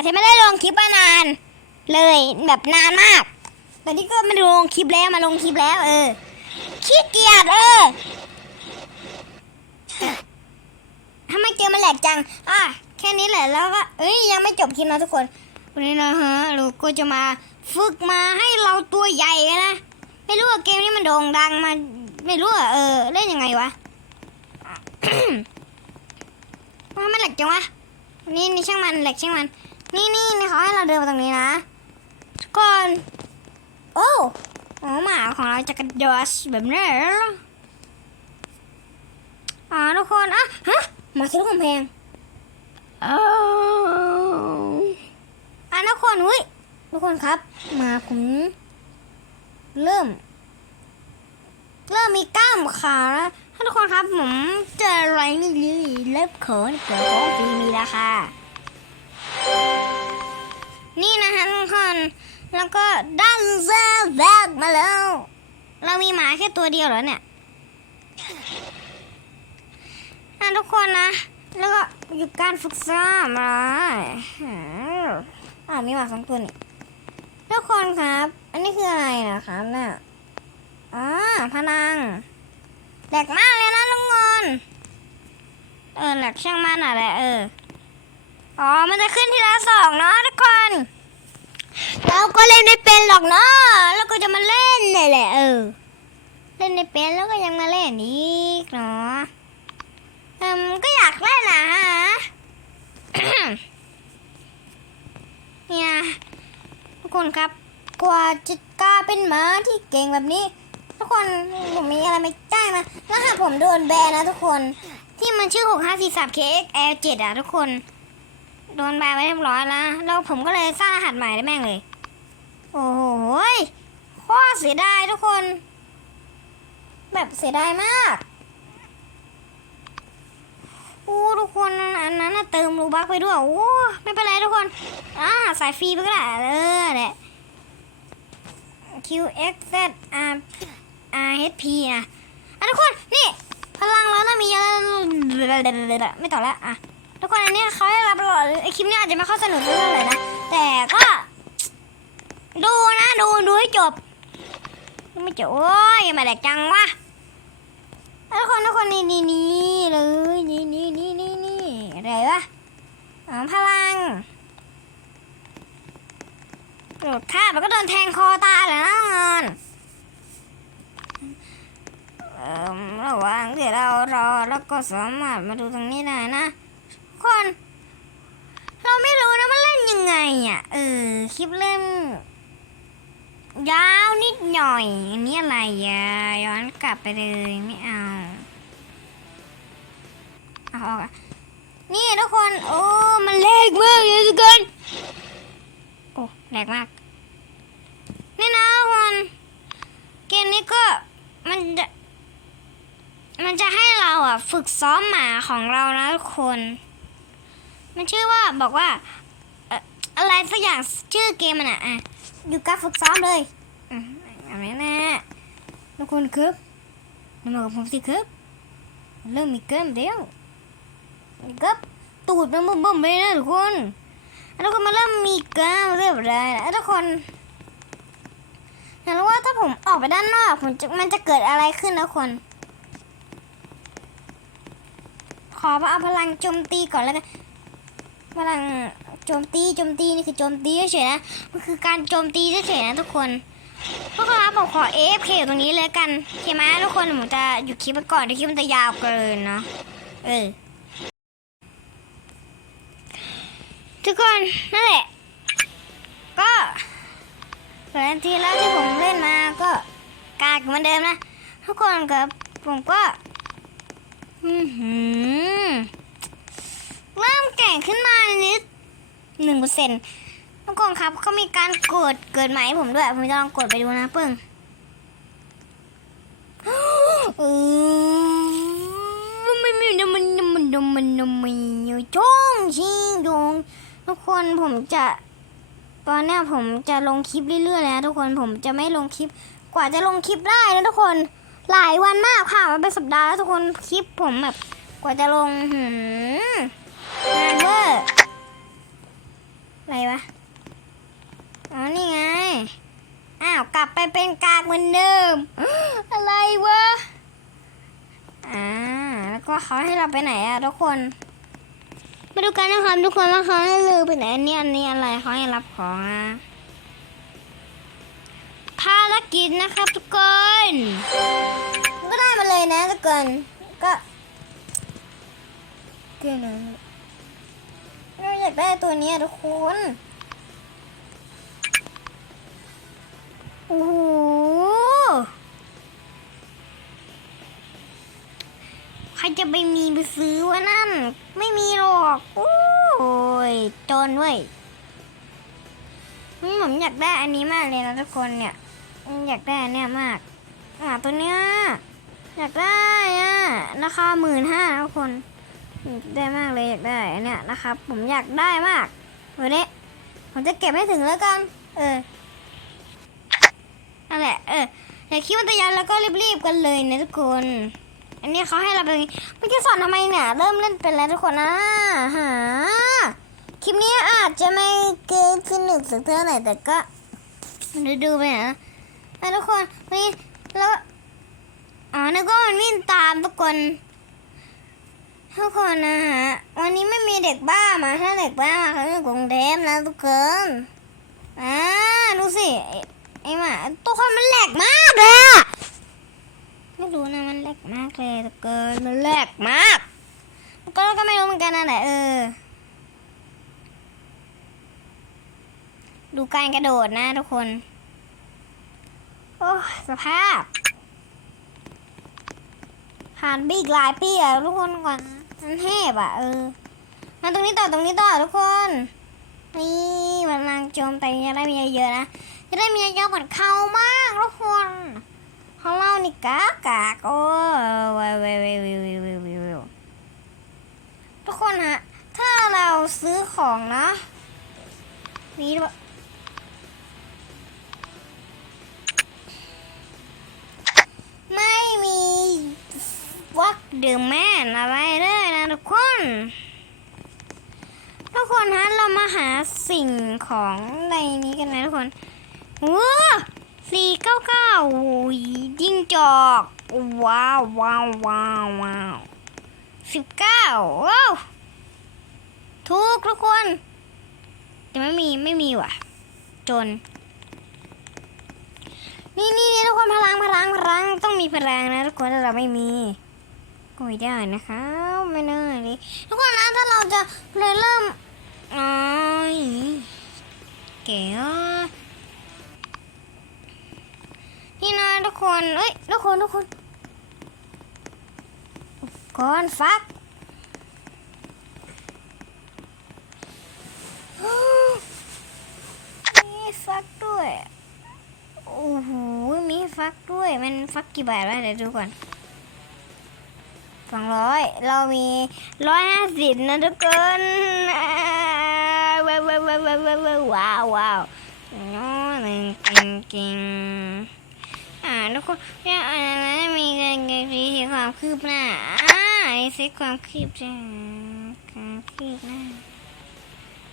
จากที่ไม่ได้ลงคลิปมานาน เลยแบบนานมาก ตอนนี้ก็ม่ได้ลงคลิปแล้วมาลงคลิปแล้ว เออขี้เกียจเออทำไมเกมมันแหลกจังอะแค่นี้แหละแล้วก็เอ้ยยังไม่จบคลิปนะทุกคน วันนี้นะฮะเราก็จะมาฝึกมาให้เราตัวใหญ่กันนะ ไม่รู้ว่าเกมนี้มันโด่งดังมาไม่รู้อะเออเล่นยังไงวะว่ามันแหลกจังวะนี่นี่ช่างมันแหลกช่างมัน นี่นี่นี่เขาให้เราเดินมาตรงนี้นะก่อนโอ้โอ้หมาของเราจะกระโดดแบบนี้เหรออ่าทุกคนอะฮะหมาทะลุกำแพงอ้าวอะทุกคนอุ้ยทุกคนครับหมาผมเริ่ม เริ่มมีกล้ามขาแล้วถ้าทุกคนครับผมเจออะไรนี่เลยเล็บเขินเกิดของฟรีมีราคา นี่นะฮะทุกคน แล้วก็ดันเซอร์แบกมาแล้ว เรามีหมาแค่ตัวเดียวเหรอเนี่ยนะทุกคนนะ แล้วก็อยู่การฝึกซ้อมอะไรอ่ามีหมาสองตัวนี่ทุกคนครับ อันนี้คืออะไรนะครับเนี่ยอ๋อพลังแหลกมากเลยนะลุงงอนเออแหลกช่างมันอะไรเออ อ๋อ มันจะขึ้นทีละสองเนาะ ก็เล่นไม่เป็นหรอกเนาะแล้วก็จะมาเล่นนี่แหละเออ เล่นไม่เป็นแล้วก็ยังมาเล่นอีกเนาะเอมก็อยากเล่นนะฮะเนี่ยทุกคนครับกว่าจะกลาเป็นหมาที่เก่งแบบนี้ ทุกคนผมมีอะไรไม่ได้นะแล้วหากผมโดนแบนนะทุกคนที่มันชื่อ 6 5 4 3 KXL 7 อะทุกคน โดนแบนไปเรียบร้อยแล้ว แล้วผมก็เลยสร้างรหัสใหม่ได้แม่งเลย โอ้โหยโคตรเสียดายทุกคน แบบเสียดายมากโอ้ทุกคนอันนั้นเติมรูบักไปด้วยโอ้ไม่เป็นไรทุกคนอ่าสายฟรีไปก็ได้เออแหละ Q X Z R R H P นะอะทุกคนนี่พลังเราน่ามีเยอะไม่ต่อแล้วอะทุกคนอันนี้เขาได้รับรอไอคลิปนี้อาจจะไม่ค่อยสนุกเท่าไหร่นะแต่ก็ ดูนะดูดูให้จบไม่จบโอ้ยมาแดกจังวะทุกคนทุกคนนี่นี่นี่เลยนี่นี่นี่นี่นี่อะไรวะอ๋อพลังโดดข้ามแล้วก็โดนแทงคอตายเลยนะงอนเออระหว่างที่เรารอแล้วก็สามารถมาดูตรงนี้ได้นะ คน เราไม่รู้นะมันเล่นยังไงอะเออคลิปเล่ม ยาวนิดหน่อยอันนี้อะไรอะย้อนกลับไปเลยไม่เอาเอาออกอะนี่ทุกคนโอ้มันแรงมากเลยทุกคนโอ้แรงมากนี่นะทุกคนเกมนี้ก็มันจะมันจะให้เราอะฝึกซ้อมหมาของเรานะทุกคน มันชื่อว่าบอกว่าเอ่ออะไรสักอย่างชื่อเกมมันอะ อยู่กับฝึกซ้อมเลยอืมอันนี้นะทุกคนครับมากับผมสิครับ เริ่มมีเกมเดียวครับตูดมันบึ้มๆไปนะทุกคนอะทุกคนมาเริ่มมีเกมเรียบร้อยแล้วทุกคนอยากรู้ว่าถ้าผมออกไปด้านนอกผมจะมันจะเกิดอะไรขึ้นนะคน ขอเอาพลังโจมตีก่อนแล้วกันพลัง จมตีโจมตีนี่คือโจมตีเฉยนะมันคือการโจมตีเฉยนะทุกคนพวกเราผมขอ AFK อยู่ตรงนี้เลยกันเคไหมทุกคนผมจะหยุดคลิปไปก่อนเดี๋ยวคลิปมันจะยาวเกินเนาะเออทุกคนนั่นแหละ ก็หลายนาทีแล้วที่ผมเล่นมาก็กากเหมือนเดิมนะ ทุกคนครับผมก็เริ่มแก่งขึ้นมานิด หนึ่งเปอร์เซ็นต์ทุกคนครับเขามีการกดเกิดใหม่ให้ผมด้วย ผมจะลองกดไปดูนะเพิ่งเออไม่ไม่มันมันมันมันมันจ้องชิงจงทุกคนผมจะตอนนี้ผมจะลงคลิปเรื่อยๆแล้วทุกคนผมจะไม่ลงคลิปกว่าจะลงคลิปได้นะทุกคนหลายวันมากค่ะมันเป็นสัปดาห์แล้วทุกคนคลิปผมแบบกว่าจะลงหืมงานเวอร์ อะไรวะ อ๋อ นี่ไง อ้าว กลับไปเป็นกากเหมือนเดิม อะไรวะ อ่า แล้วก็เขาให้เราไปไหนอะทุกคน มาดูกันนะครับทุกคนว่าเขาให้ลือไปไหนอันนี้อันนี้อะไรเขาให้รับของอะภารกิจนะครับทุกคน ก็ได้มาเลยนะทุกคน ก็เกินเลยเรา อยากได้ตัวนี้ทุกคนโอ้โหใครจะไปมีไปซื้อวะนั่น ไม่มีหรอกโอ้ยจนเว้ยมผมอยากได้อันนี้มากเลยนะทุกคนเนี่ยอยากได้อันเนี้ยมากอ่าตัวเนี้ยอยากได้อะราคาหมื่นห้าทุกคน ได้มากเลยอยากได้อันเนี้ยนะครับ ผมอยากได้มากตัวนี้ผมจะเก็บให้ถึงแล้วกัน เออนั่นแหละ เอออย่าคิดว่าจะยันแล้วก็รีบๆกันเลยนะทุกคน อันนี้เขาให้เราไปไม่จะสอนทำไมเนี่ย เริ่มเล่นเป็นแล้วทุกคนนะหาคลิปนี้อาจจะไม่เกินขึ้นหนึ่งสักเท่าไหร่แต่ก็ดูดูไปนะอะทุกคนวันนี้แล้วอ๋อนึกว่ามันวิ่งตามทุกคน ทุกคนนะฮะ วันนี้ไม่มีเด็กบ้ามา ถ้าเด็กบ้ามาเขาอยู่กรุงเทพนะทุกคนอ่าดูสิไอ้หมาตัวคนมันแหลกมากเลยอะไม่รู้นะมันแหลกมากเลยแต่เกินมันแหลกมากก็ก็ไม่รู้เหมือนกันนะแหละเออ ดูการกระโดดนะทุกคน โอ้สภาพ ผ่านไปอีกหลายพี่อะทุกคนก่อนมันแหบอะเออมาตรงนี้ต่อตรงนี้ต่อทุกคนนี่มันลังโจมไปจะได้มีเยอะนะจะได้มีเยอะกว่าเขามากทุกคนของเรานี่กากากโอ้วิววิววิววิววิวทุกคนฮะถ้าเราซื้อของนะนี่ด้วย เดอแมนอะไรเลยนะทุกคน ทุกคนฮะเรามาหาสิ่งของในนี้กันนะทุกคนว้าสี่เก้าเก้าจิ้งจอก ว้าวว้าวว้าวว้าวสิบเก้าว้าวถูกทุกคนแต่ไม่มีไม่มีว่ะ จนนี่นี่นี่ทุกคนพลังพลังพลังต้องมีพลังนะทุกคนถ้าเราไม่มี ไม่ได้นะคะไม่ได้เลยทุกคนนะถ้าเราจะเลยเริ่มอ๋อเก๋นี่นะทุกคนเอ้ยทุกคนทุกคนก่อนฟักมีฟักด้วย โอ้โห มีฟักด้วย มันฟักกี่บาทวะเดี๋ยวดูก่อน สองร้อยเรามีร้อยห้าสิบนะทุกคนว้าวว้าวว้าวว้าวว้าวว้าวน้อหนึ่งจริงจริงอ่าทุกคนเนี่ยอันนั้นมีเงินเงินรีเห็นความคืบหน้าอ่ารีเซ็ตความคืบหน้าความคืบหน้า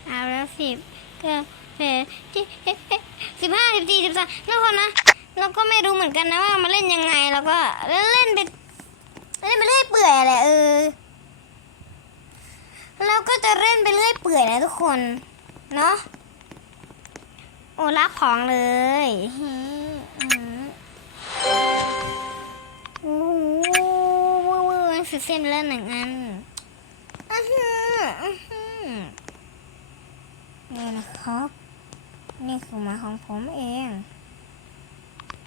เอาแล้วสิบก็เอ็ดสิบห้าสิบสี่สิบสามทุกคนนะเราก็ไม่รู้เหมือนกันนะว่ามาเล่นยังไงเราก็เล่นไป เล่นไปเรื่อยเปื่อยแหละเออเราก็จะเล่นไปเรื่อยเปื่อยนะทุกคนเนาะโอ้รักของเลยโอ้โหเวอร์สิเส้นแล้วหนึ่งอันอือหือนี่นะครับ นี่คือหมาของผมเอง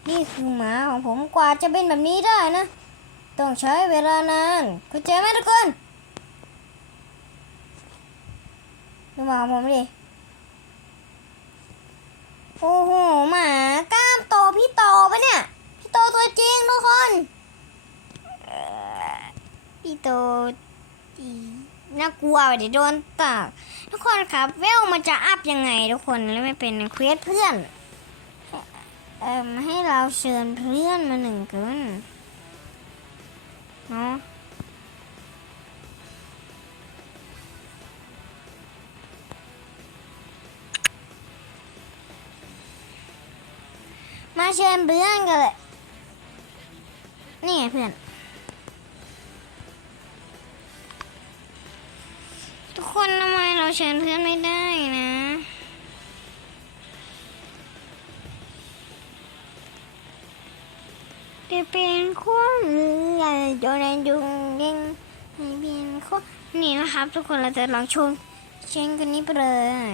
นี่คือหมาของผมกว่าจะเป็นแบบนี้ได้นะ ต้องใช้เวลานานเข้าใจไหมทุกคนดูหมาผมดิ โอ้โห หมากล้ามโตพี่โตปะเนี่ย พี่โตตัวจริงทุกคน พี่โตน่ากลัวเดี๋ยวโดนตากทุกคนครับ เวลมันจะอัพยังไงทุกคนแล้วไม่เป็นเควสเพื่อน เอ่อให้เราเชิญเพื่อนมาหนึ่งคน เนาะมาเชิญเพื่อนกันเลยนี่ไงเพื่อน ทุกคนทำไมเราเชิญเพื่อนไม่ได้นะ โดนยุงเด้งให้เป็นคนนี่นะครับ ทุกคนเราจะลองชมเชนกันนี้ไปเลย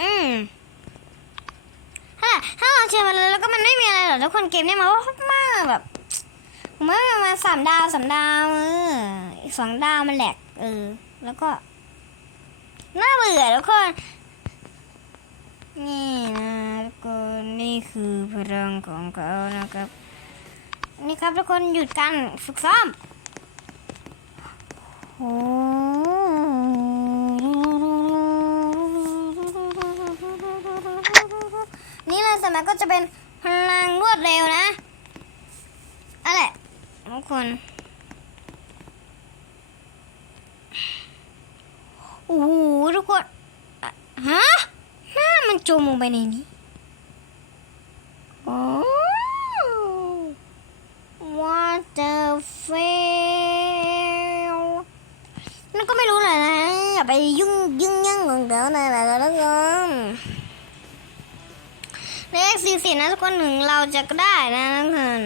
อืมถ้าถ้าเราเชิญมาเลยแล้วก็มันไม่มีอะไรหรอกทุกคนเกมเนี่ยมาว่ามากแบบผมว่าประมาณสามดาวสามดาวเออสองดาวมันแหลกเออแล้วก็น่าเบื่อทุกคนนี่นะทุกคน นี่คือพลังของเขานะครับ นี่ครับทุกคนหยุดการฝึกซ้อมโอ้นี่เลยสมัยก็จะเป็นพลังรวดเร็วนะอะไรทุกคนโอ้โหทุกคนฮะหน้ามันจมลงไปในนี้ โอ้ What เฟลนั่นก็ไม่รู้เลยนะอย่าไปยุ่งยุ่งยั่งของเดี๋ยวนะแล้วกคนเลขสี่สิบนะทุกคนถึงเราจะได้นะทุกคน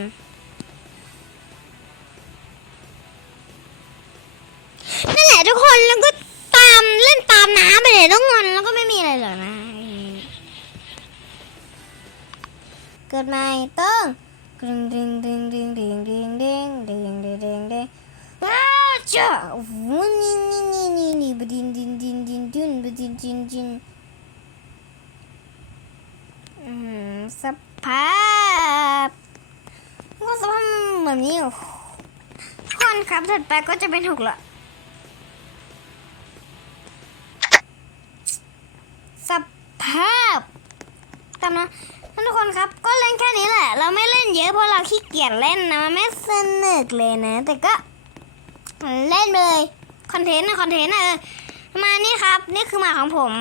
นั่นแหละทุกคนแล้วก็ตามเล่นตามน้ำไปเลยทุกคนแล้วก็ไม่มีอะไรหรอกนะ เกิดใหม่ต้อง ดึงดึงดึงดึงดึงดึงดึงดึงดึงดึงดึงอ้าวจ้าโอ้โหนี่นี่นี่นี่นี่บดินดินดินดินดินบดินดินดินอืมสภาพก็สภาพแบบนี้คนครับถัดไปก็จะเป็นหกละสภาพ ตามนะท่านทุกคนครับก็เล่นแค่นี้แหละ เราไม่เล่นเยอะเพราะเราขี้เกียจเล่นนะมันไม่สนุกเลยนะ แต่ก็เล่นเลยคอนเทนต์นะคอนเทนต์นะเออมานี่ครับ นี่คือหมาของผม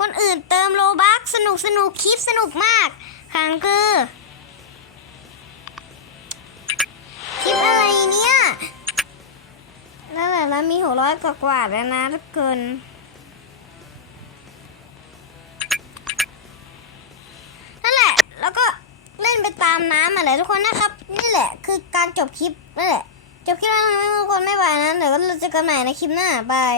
คนอื่นเติมโลบักสนุกสนุกคลิปสนุกมากขังคือคลิปอะไรเนี่ยนั่นแหละแล้วมีหกร้อยกว่าๆแล้วนะทุกคนามน้ำมาเลยทุกคนนะครับ นี่แหละคือการจบคลิปนั่นแหละ จบคลิปแล้วทำให้ทุกคนไม่ไหวนะเดี๋ยวก็เราเจอกันใหม่ในคลิปหน้าบาย